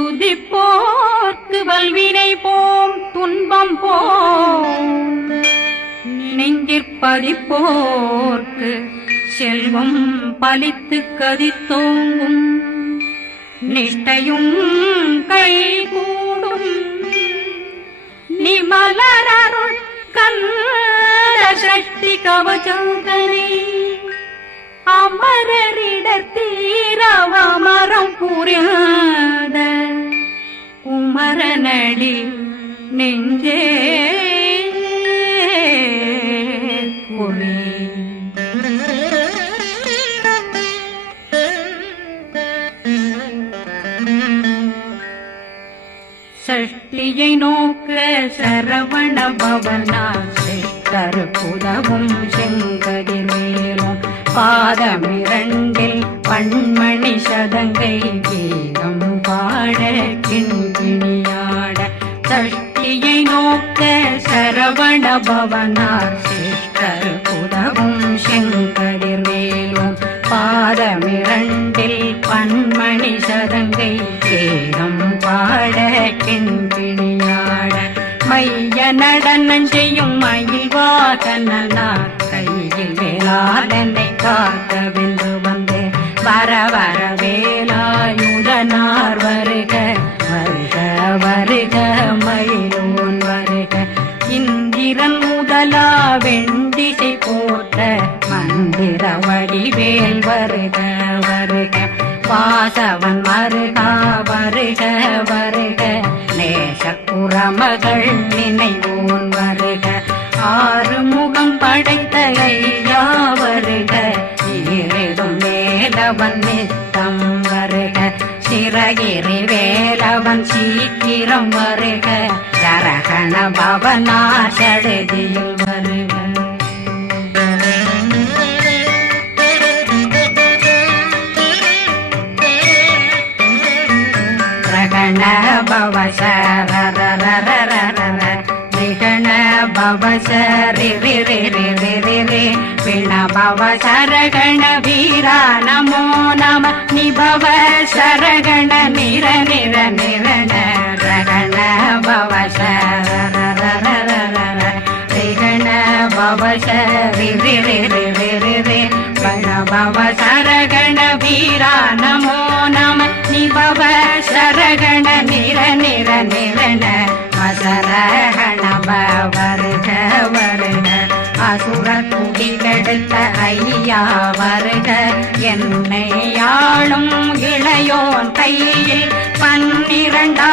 துதிப்போர்க்கு வல்வினை போம் துன்பம் போம் நெஞ்சிற்பதிப்போர்க்கு செல்வம் பலித்து கதித்தோங்கும் நிஷ்டையும் கைகூடும் நிமலரருள் கந்த சக்தி கவசந்தனை அமரரிடத்தீரவமரம் புரியாத குமரனடி நெஞ்சே குழி சஷ்டியை நோக்க சரவண பவனா சிஷ்டர் புதவும் செங்கதிர் மேலும் பாதமிரண்டில் பண்மணி சதங்கை கீதம் பாட கிண்கிணியாட சஷ்டியை நோக்க சரவண பவனார் சிஷ்டர் புதவும் செங்கதிர் மேலும் பாதமிரண்டில் பண்மணி சதங்கை கீதம் பாட கிண்கிணியாட மைய நடனம் செய்யும் மயில் வாகனார் கையில் வேளாளனை காக்க வென்று வந்து வர வர வேலாயுதனார் வருக வருக வருக மயிலோன் வருக இந்திரன் முதலா வெண்டிசை போட்ட மந்திர வடிவேல் வருக வருக வாசவன் வருகா வருக வருக நேசக்குறமகள் நினைவோன் வருக ஆறுமுகம் படைத்த ஐயா வருக ஈரிடும் வேலவன் நித்தம் வருக சிறகிரி வேலவன் சீக்கிரம் வருக சரகண பவனா சடுதியில் வருக ரகண பவ சரரரரரரர விகண பவ சரி ரி ரி ரி ரி ரி ரி விண பவ சரகண வீரா நமோ நம நிபவ சரகண நிர நிர நிரண ரகண பவ சரரரரரர விகண பவ சரி ரி ரி ரி ரி ரி ரி விண பவ சரகண வீரா நமோ நம நிபவ சரகண நிர நிர நிரண அசரகண வருக வருக அசுர குடிகெடுத்த ஐயா வருக என்னை ஆளும் இளையோன் கையில் 12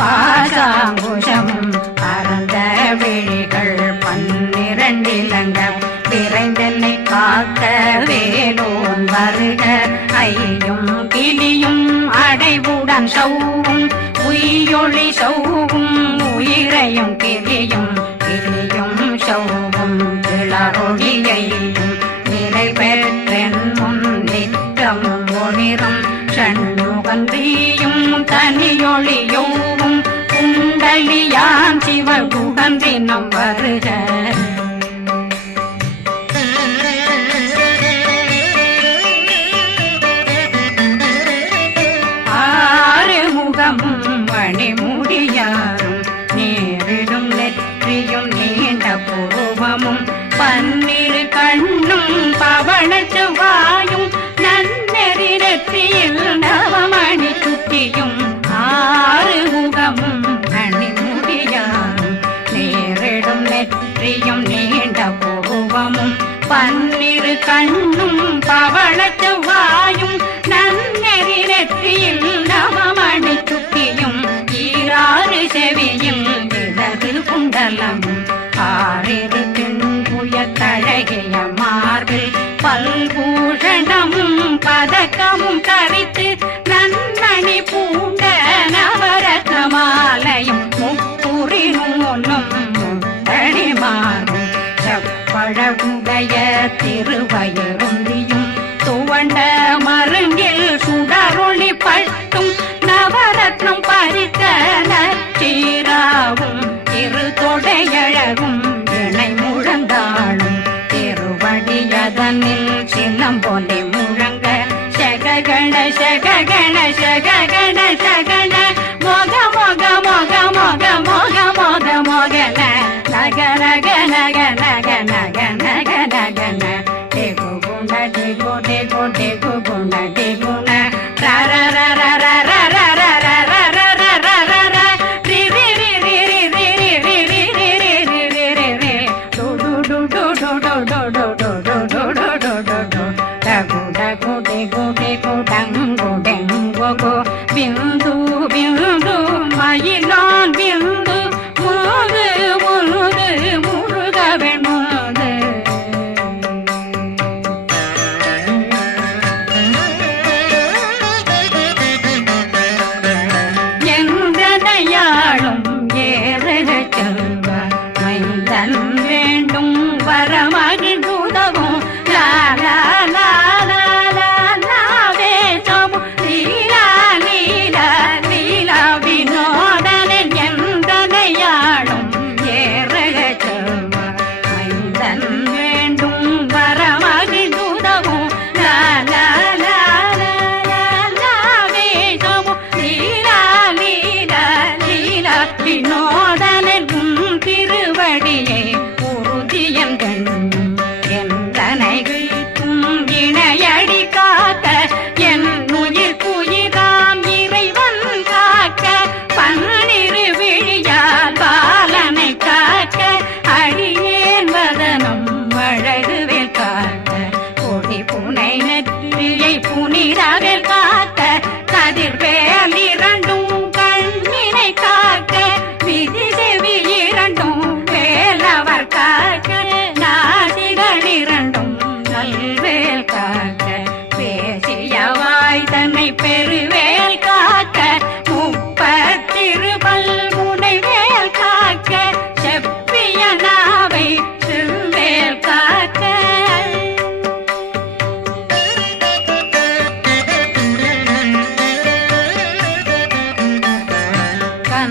பாசாங்குஷமும் பரந்த விழிகள் 12 இலங்க விரைந்தென்னை காக்க வேலோன் வருக ஐயும் கிளியும் அடைவுடன் சௌவும் உயிரொளி சௌவும் உயிரையும் கிளியும் கிளியும் சௌவும் இளரொளியையும் நிலை பெற்றென் முன் நித்தம் ஒளிரும் சண்முகந்தியும் தனியொளியோவும் குண்டலியான் சிவகுகந்தினம் வருக மணிமுடியாரும் நேரிடும் நெற்றியும் நீண்ட பூர்வமும் 12 கண்ணும் பவள செவ்வாயும் நன்னெறி நெற்றியில் நவமணி சுட்டியும் 6 முகமும் மணிமுடியாரும் நேரிடும் நெற்றியும் நீண்ட பூர்வமும் 12 கண்ணும் பவள செவ்வாயும் நன்னெறி நெற்றியில் நவமணி சுட்டியும் 6 செவியும் இடது குண்டலம் 6 தின்புய தழகிய மார்பில் பல்பூஷணமும் பதக்கமும் தரித்து நன்மணி பூண்ட நவரத்ன மாலையும் முப்புரி நூலும் முத்தணிமாறும் செப்பழகுடைய திருவயருந்தியும் துவண்ட மருங்கில் சுடரொளி பட்டும் நவரத்னம் பறித்த நச்சீராவும் திருத்தொடையழகும் இணை முழந்தாளும் திருவடியதனில் சின்னம்பொலி முழங்க சககண சககண சககண சகண பிந்து பிந்து மயிலான் பிந்து முது முது முருகவன் முது எந்தனையாளும் ஏறுக செல்வ மைந்தன் வேண்டும் வரமகிழ்ந்துதவும் லாலா புனிதவேல் காக்க கதிர்வேல் இரண்டும் கண்ணினை காக்க விதி செவி இரண்டும் வேலவர் காக்க நாசிகள் இரண்டும் நல்வேல் காக்க பேசிய வாய் தன்னை பெருவேல் காக்க முப்பத்திருபல் முனைவேல் காக்க செப்பிய நாவை செவ்வேல் காக்க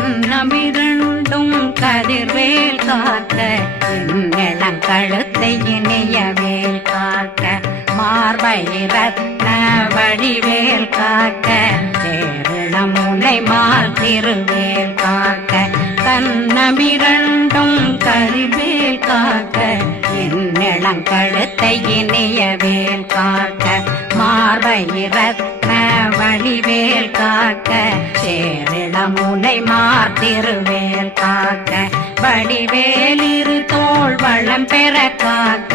கண்ணமிரண்டும் கதிர்வேல் காக்க இளம் கழுத்தை இணையவேல் காக்க மார்பை ரத்ன வடிவேல் காக்க சேரணம் முனை மால் திருவேல் காக்க கண்ணமிரண்டும் கதிர்வேல் காக்க இளம் கழுத்தை இணையவேல் காக்க மார்பை ரத்ன வடிவேல் காக்க சேரிளம் முனை மார்த்திருவேல் காக்க வடிவேல் இரு தோள் வளம் பெற காக்க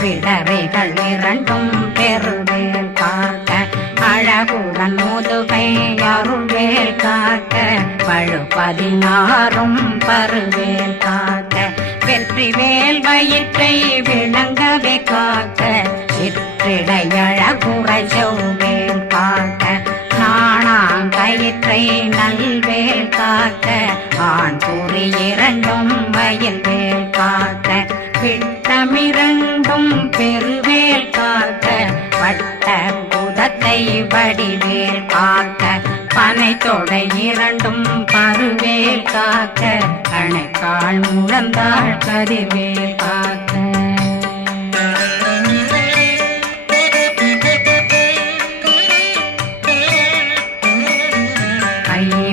பிடரைகள் இரண்டும் பெருவேல் காக்க அழகுடன் முதுகை அருள்வேல் காக்க பழு 16 பருவேல் காக்க வெற்றி வேல் வயிற்றை விளங்கவே காக்க சிற்றிடையழகுறை செவ்வேல் காக்க நாணாங்கயிற்றை நல்வேல் காக்க ஆண் குறி இரண்டும் வயல்வேல் காக்க விட்டமிரண்டும் பெருவேல் காக்க வட்ட புதத்தை வடிவேல் காக்க பனை தொடை இரண்டும் பருவேல் காக்க கணைக்கால் முழந்தாள் கதிர்வேல் காக்க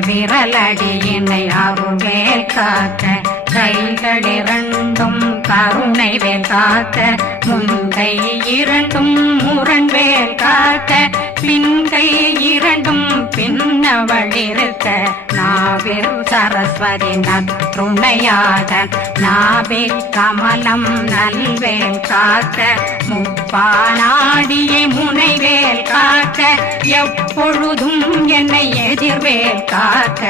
விரலடியினை அருள்வேல் காக்க கைகள் இரண்டும் கருணை வேல் காக்க முன்கை இரண்டும் முரண்வேல் காக்க பின்கை இரண்டும் பின்னவளிருக்க நாவில் சரஸ்வதி நற்றுணையாக நாபி கமலம் நல்வேல் காக்க முப்பானாடியை முனைவேல் காக்க எப்பொழுதும் என்னை எதிர்வேல் காக்க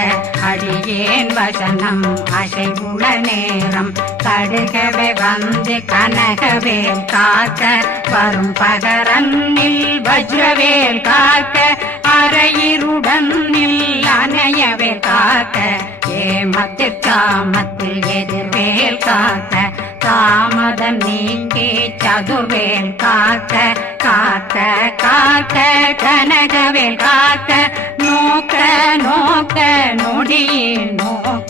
அடியேன் வசனம் அசைவுள நேரம் கடுகவே வந்து கனகவேல் காக்க வரும் பகரன்னில் வஜ்ரவேல் காக்க அரையிருடன் அணையவேல் காக்க ஏமத்தில் காமத்தில் எதிர்வேல் காக்க தாமதம் நீக்கி சதுர்வேல் காக்க காக்க காக்க கனகவேல் காக்க நோக்க நோக்க நொடியில் நோக்க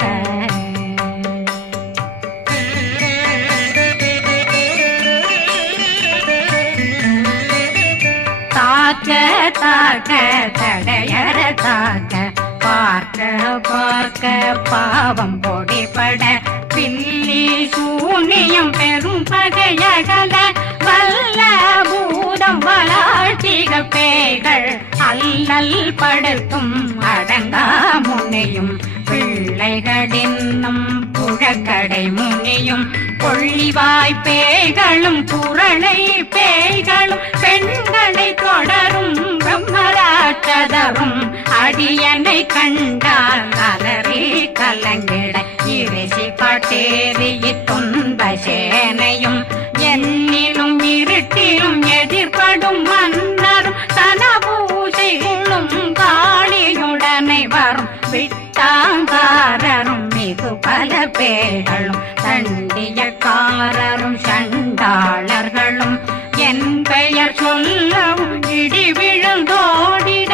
தாக்க தாக்க தடையற தாக்க பார்க்க பார்க்க பாவம் பொடிபட பில்லி சூனியம் பெரும் பகையகல வல்ல பூதம் அம்பலாட்டிக பேய்கள் அல்லல் படுத்தும் அடங்கா முனையும் பிள்ளைகளின்னும் புழக்கடை முனியும் கொள்ளிவாய் பேய்களும் குரளை பேய்களும் பெண்களை தொடரும் பிரம்மராட்சதரும் அடியனை கண்டால் அலறி கலங்கிட இரிசி காட்டேறிய துன்ப சேனையும் என்னிலும் இருட்டிலும் எதிர்படும் மன்னரும் தனபூசைகளும் காளியுடனை வரும் விட்டாங்காரரும் மிகு பல பேர்களும் தண்டியக்காரரும் சண்டாளர்களும் என் பெயர் சொல்லவும் இடி விழுந்தோடிட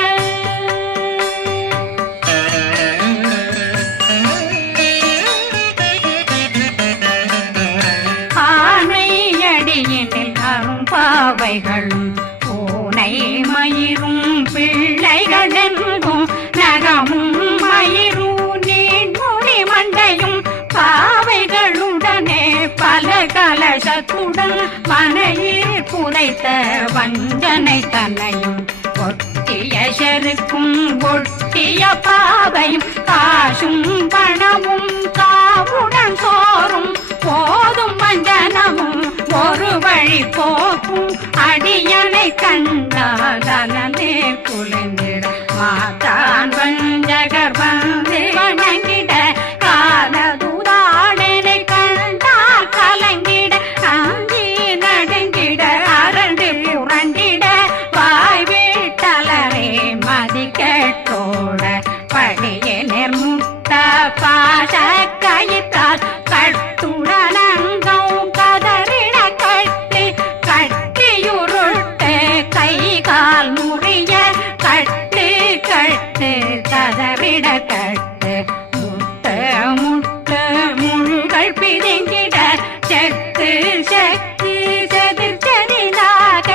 ஆனையடியினில் அரும்பாவைகளும் பூனை மயிரும் பிள்ளைகளெங்கும் நகமும் மயிரும் நீண்முடி மண்டையும் பாவைகளுடனே பல கலசத்துடன் மனையில் புதைத்த வஞ்சனை தன்னையும் ஒட்டிய செருக்கும் ஒட்டிய பாவையும் காசும் பணமும் காவுடன் சோறும் போதும் வஞ்சனமும் ஒரு வழி போக்கும் அடியனை கண்டாலே குளிர்ந்திட மாத்தான் வஞ்சகர் வந்து வணங்கிட காலதுதாடனை கண்டால் கலங்கிட அஞ்சி நடுங்கிட அரண்டு புரண்டிட வாய் வீட்டலரே மதிக்கட்டோட படியே நிர்முட்ட பாச கயிற்றால் கட்டுடனங்கும் கதறிட கட்டி கட்டியுருட்டு கை கால் முறிய கட்டு கட்டு கதறிட கட்டு முட்ட முட்ட முழுகள் பிதுங்கிட செத்து செத்து செதிர் செதிலாக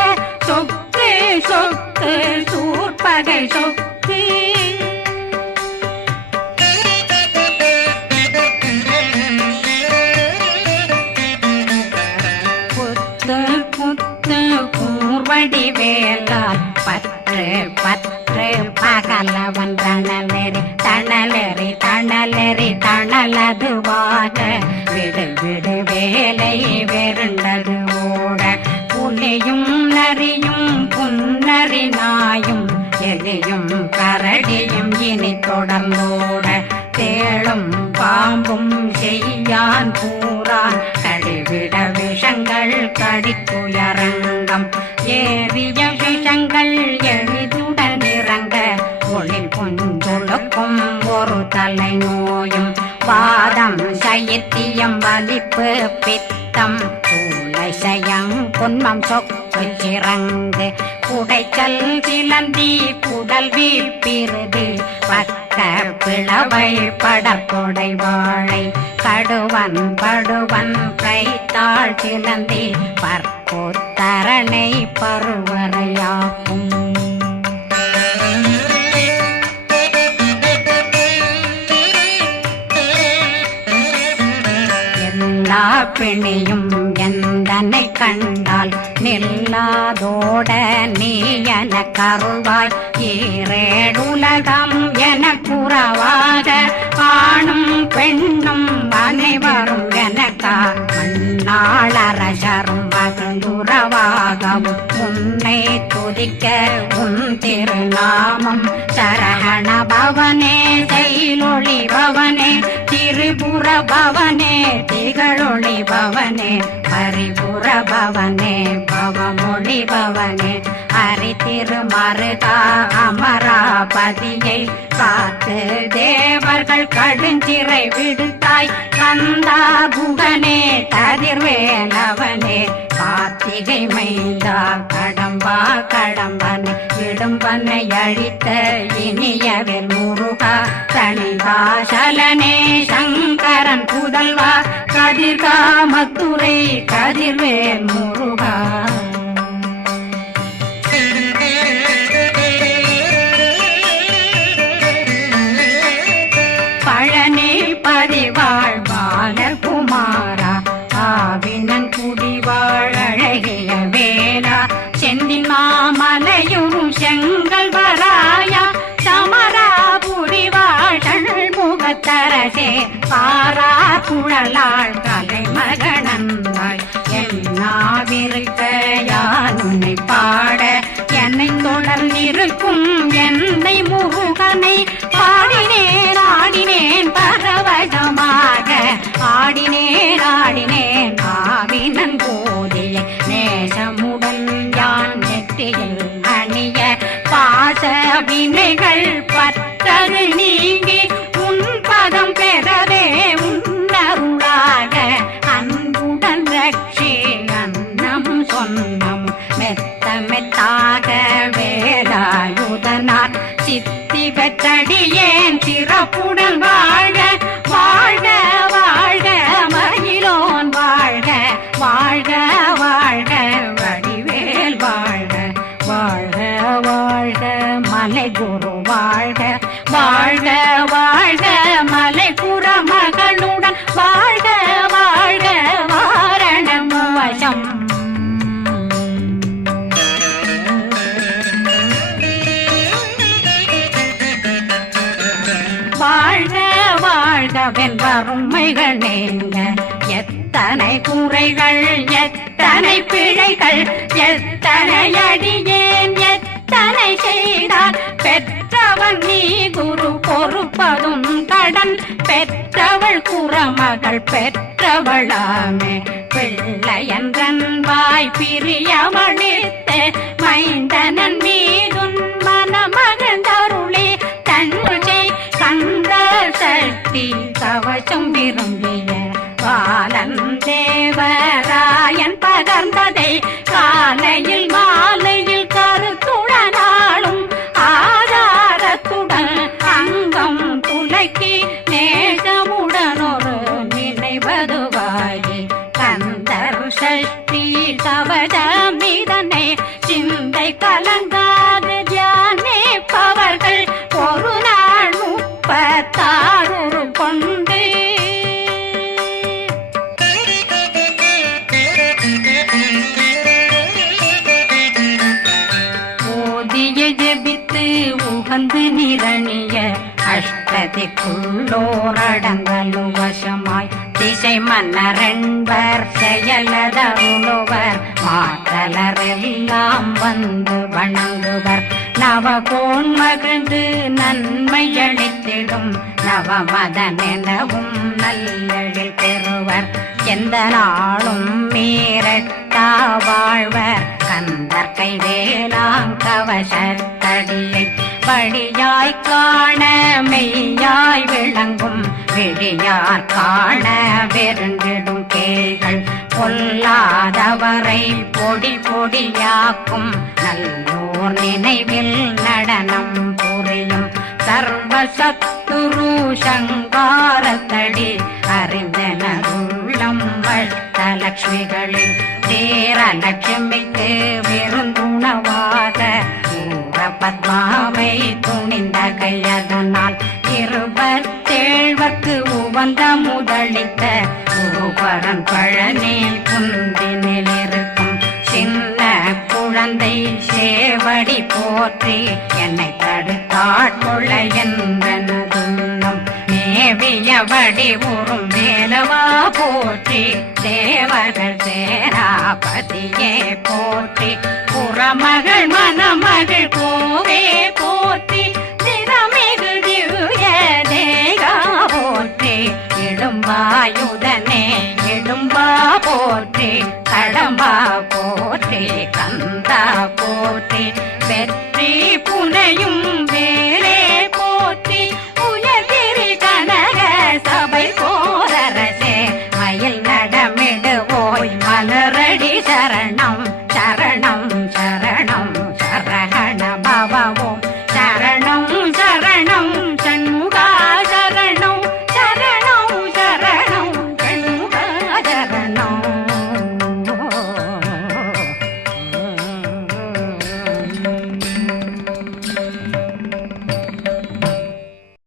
சொக்கு சொக்கு சூர்பகை சொக்கு கூர்வடி வேலால் பற்று பற்று பகலவன் தணலெறி தணலெறி தணலெறி தணலதுவாக விடு விடு வேலை வெருண்டது ஓட புலியும் நரியும் புன்னரி நாயும் எலியும் கரடியும் இனி தொடர்ந்தோட தேளும் பாம்பும் செய்யான் கூறான் கடிவிட விஷங்கள் கடித்துயரங்கம் ஏறிய விஷங்கள் எளிதுடன் இறங்க ஒளி புஞ்சொழுக்கும் ஒரு தலை நோயும் வாதம் சைத்தியம் வலிப்பு பித்தம் சயம் பொன்மம் சொக்கு சிறங்கு குடைச்சல் சிலந்தி குடல் வீழ்பிருது பக்க பிளவை படற்கொடை வாழை கடுவன் படுவன் கைத்தாள் சிலந்தி பற்போத்தரணை பருவரையாக்கும் எல்லா பிணியும் எந்தனை கண்டால் நில்லாதோட நீ என கருள்வாய் ஈரேடுலகம் என குறவாக ஆணும் பெண்ணும் அனைவரும் எனக்கா மண்ணாளரசரும் மகிழ்ந்துறவாகவும் உன்னை துதிக்க உன் திருநாமம் சரகண பவனே செயலொளி பவனே திரிபுர பவனே திகழொளி பவனே பரிபுர பவனே பவமொழி பவனே ஹரி திருமருகா அமராபதியை காத்து தேவர்கள் கடுஞ்சிறை விடுத்தாய் கந்தா குகனே கதிர்வேலவனே கார்த்திகை மைந்தா கடம்பா கடம்பனை இடும்பனை அழித்த இனியவில் முருகா தனிகாசலனே சங்கரன் புதல்வா கதிர்காமத்துரை கதிர்வேல் முருகா பழனி பதிவாழ் பாலகுமாரா ஆவினன் குடிவாழ் அழகிய வேளா செந்தின் குழலாள் கலைமகனந்தாய் என்னாவிருக்க யான் உன்னை பாட என்னை தொடர்ந்திருக்கும் என்னை முருகனை பாடினேன் ஆடினேன் பரவசமாக ஆடினேன் ஆடினேன் ஆவினன் போதிய நேசமுடன் யான் நெற்றியில் அணிய பாச வினைகள் பற்றது நீங்கி உன் பதம் பெறவே உன்னருளாக அன்புடன் ரட்சி அன்னம் சொன்னம் மெத்த மெத்தாக வேலாயுதனார் சித்தி பெற்றடியேன் சிறப்புடன் வாழ்க வாழ்க வாழ்க மயிலோன் வாழ்க வாழ்க வாழ்க வடிவேல் வாழ்க வாழ்க வாழ்க மலை குரு வாழ்க வாழ்க வாழ்க மலை புற மகளுடன் வாழ்க வாழ்க வாரணம் வசம் வாழ்க வாழ்க வென்றருமைகள் நீங்க எத்தனை குறைகள் எத்தனை பிழைகள் எத்தனை அடியேன் எத்தனை செய்தார் பெற்றவன் நீ குரு பொறுப்பதும் கடன் பெற்றவள் குறமகள் பெற்றவளாமே பிள்ளையன்றன் வாய் பிரியமளித்து மைந்தனன் மீதுன் மனமகந்தருளே தன்னை கந்த சக்தி கவசம் விரும்பிய பாலன் தேவராயன் பகர்ந்ததை காலையில் மாலையில் கருத்துடனாலும் ஆதாரத்துடன் அங்கம் துலக்கி நேசமுடன் ஒரு நினைவதுவாகி கந்தர் சக்தி கவசம் இதனை சிந்தை கலங்காது தியானிப்பவர்கள் ஒரு நாள் 36 கொண்டு ஓதிய ஜெபித்து உகந்து நிரணிய அஷ்டதிக்குள்ளோரடங்கலும் வசமாய் திசை மன்னரென்பர் செயலதருளுவர் மாற்றலரெல்லாம் வந்து வணங்குவர் நவகோன் மகிழ்ந்து நன்மை அளித்திடும் நவமதனெனவும் நல்லெழில் பெறுவர் எந்த நாளும் மீறட்டா வாழ்வர் கந்தர் கைவேலாங்கவசத்தடியை படியாய் காண மெய்யாய் விளங்கும் விழியார் காண வெருண்டிடும் கேள்கள் பொல்லாதவரை பொடி பொடியாக்கும் நல்லோர் நினைவில் நடனம் புரியும் சர்வசத்துரு சங்காரத்தடி அறிந்தனருள்ளம் வட்டலட்சுமிகளில் தேரலட்சுமிக்கு விருந்துணவாத பத்மாவை துணிந்த கையதனால் 27 உவந்த முதலித்த ஊபரன் பழனி குந்தினில் இருக்கும் சின்ன குழந்தை சேவடி போற்றி என்னை தடுத்தாட்கொள்ள என்பனதுள்ளம் மேவியபடி உறும் வேலவா போற்றி தேவர்கள் சேராபதியே போற்றி புறமகள் மணமகள் கோவே போற்றி திறமிகு திவ்ய தேகா போற்றி இடும்பாயுதனே இடும்பா போற்றி கடம்பா போற்றி கந்தா போற்றி வெற்றி புனையும்